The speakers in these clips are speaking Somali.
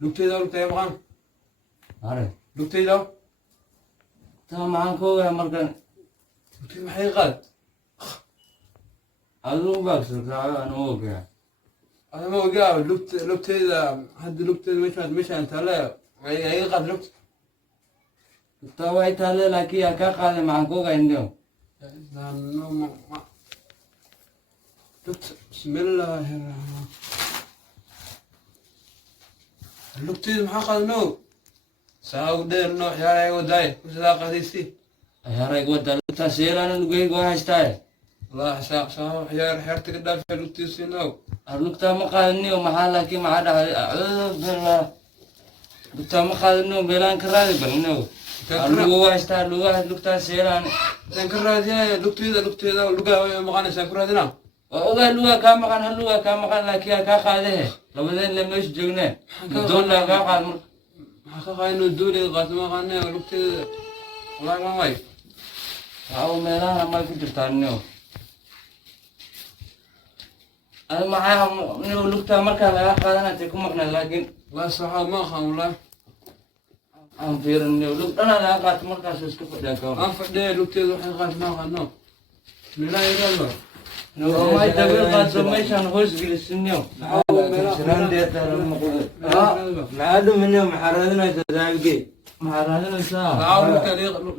lugtayda maqan are lugtayda taa maxaan ka ogaa markan lugtay maxay qaad aduu baagsataa aan u ogaa adama ogaa lugtayda hadda lugtayda meeshaan taale ay qaad taa way taale laakiin yaa kaa qaaday maxaan ka ogaa indho bismillaahi rahmaan lugtayda maxaa qaadno saa u dheer no ciyaarayga wadaay kusidaa qaadaysi ciyaarayga wadaa lugtaa seelaan lugayga waa haystaaye wallahi saa ciyaar xeerta ka dhaafay lugtiisi no lugtaa ma qaadaniyo maxaa laakiin maxaa dhacday acuudu billah lugtaa ma qaadaniyo meelaan ka raadi balno lugu waa haystaa lugaha lugtaa seelaan tan ka raadiyay lugtayda lugaa maqanaysaa ku raadina waa ogaa lugaa kaa maqan hal lugaa kaa maqan laakiin yaa kaa qaadahe labadeen le meesha joognee doon laa kaa qaad marka maxaa ka qaadino doonayda qaatay maqaane lugtayda wallahi ma way waxaa meelahan may ku jirtaa nio ada maxaa nio lugtaa markaa laga qaadanatay ku maqnay laakiin wallahi saxaa ma aqaan wallahi aan fiirin nio lug dhanaa laga qaatay markaasuu iska fadhiya ka aan fadhiya lugtayda waxay qaatay ma aqaano meelaha yaraadba may dabil qaato meeshaan hoos gelisin nio maxaa dhuminio maxaa raadinaysaa saaxibkey maxaa raadinaysaa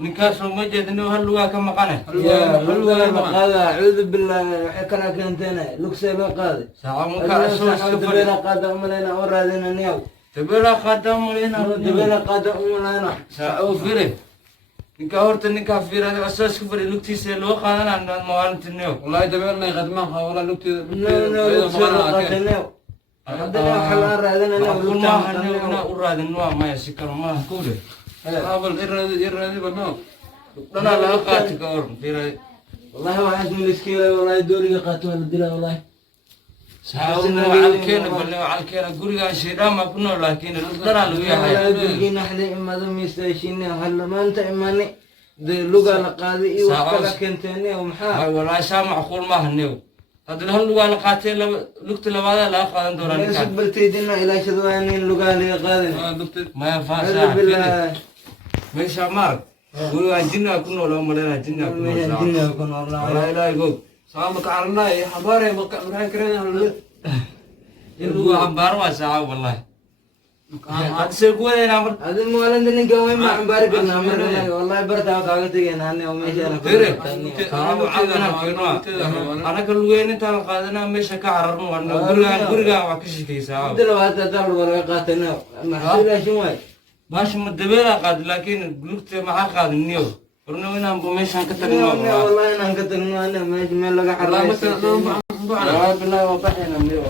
ninkaasoo ma jeeda nio hal lugaa ka maqane hal lugaa maqaada acuudu billahi waxay kala keenteena lugsee loo qaaday dabeela qaada umalayna oo raadina niyow dabeela qaada umalayna dabeela qaada umalayna saaco fire ninkaa horta ninkaa fiirada asoo isku fadhi lugtiisa loo qaadanaa maalinta niyow wallahi dabeelna qadmaan qaa wallahi lugtayda u raadin waa maya si karo maaha kowde abal irraadi bano dhanaa laga qaati ka hor fiirada wallahi waxaas miliskiila wallahi dooriga qaato waa la dilaa wallahi calkeena balne calkeena gurigaan shaydhaanbaa ku nool laakiin dhanaa lagu yahay gurigiina xali imaado miistaashine hal maanta imani dee lugaa la qaaday iyo wax kala keenteene maxaa wallahi saa macquul maaha new haddana hal lugaa la qaatee lugta labaadaa laga qaadan doonaa ninkaan balteydina ilaashada waa nin lugaa laga qaadin maya faasaa meesha maarag gurigaan jinnaa ku nool oo malena jinnaa ku nool wallahi ilaahay goog saama ka carnay xabaare markaan kareen in lugu xambaaro waa saaca wallahi hadda see ku wadaynaa mar adi maalinta ninkan way ma xambaari karnaa mar wallahi bartaa kaaga tegeynaa ani oo meeshaana fire anaka lugeen intaan qaadanaa meesha ka cararno gurigaan waa ka shekeysaa hadda labaata dabar waa laga qaatana maxasuulaashin waay baasha ma dabeelaa qaadi laakiin lugta maxaa qaadin niyow warno inaan bu meeshaan ka tagno wallahi inaan ka tagno ana meesha meel laga xaraayo wallahi billahi waa baxayna niyow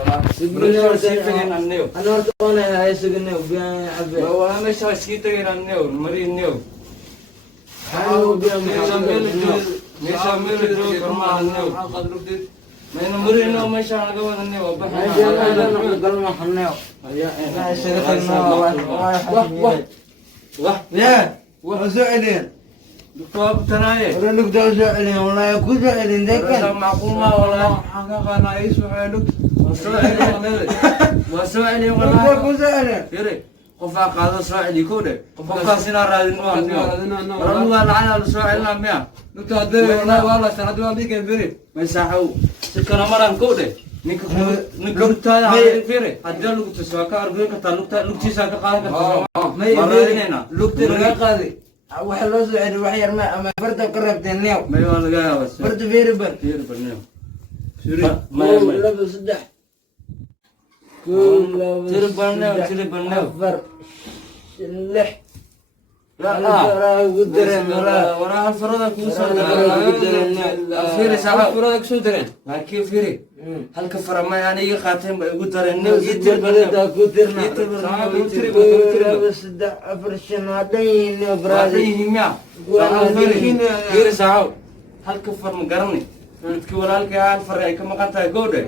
niyow ana horta oonayna haysaga niyow biyaan cabe waa meesha iskii tagayna niyow mari niyow meesha meel joogi karmaa niyow mayna mari niyow meeshaan laga wada niyow waa baxayna galma xanneew yaa isaga tagno wax soo celiyeen دكتور تناي ولا نقدر زعلين والله يكون زعلين ذيك معقول ما والله حقا انا ايش وحالك وسؤالي والله يكون زعلين يري قفا قاده سؤالي كوده قفا سنا رادين والله لعنا سؤالنا ميا دكتور هذا والله سنه دوا بيك بري ما يسحو سكنا مران كوده نكتا فيري هذا لو تسواك اربي كتا لو تيسا قاده ما يرينا لو ترغا قادي waxa loo soo celiyay wax yar ma ama farta ka rabteen neew may waa laga yaabaa farta very bad neew كل لبس صدح كل لبس أفر شلح وراها الفرادة كوسا فيري ساعة الفرادة كسو درين لكن فيري هل كفر ما يعني يقاتهم يقدرن يتر بلدا كوترنا كل لبس صدح أفر شنادين برازي فيري ساعة هل كفر مقرني midkii walaalkay aan faray ay ka maqan tahay goodhe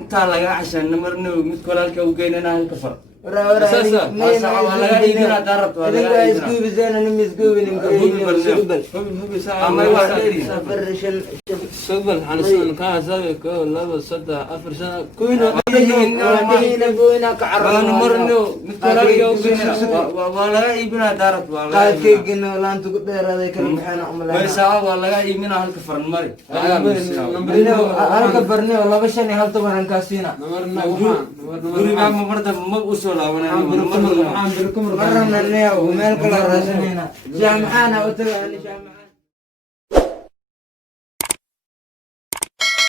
inta laga cashan namarno midkii walaalkay u geynana halka far سبل عن سنة كان زاوية لابد صدق أفر سنة كوينو كوينو كعرض مرنو متكلم ولا يبنا دارت ولا قال كيجنا ولا أنت قد هذا كلام حنا عمله بس ولا يبنا هالكفر المري أنا كبرني والله بشني هل تبغى نكاسينا نمرنا مرة ما وصل أنا مرة من النيا ومالك الرسمينا جامعنا وتلا جامع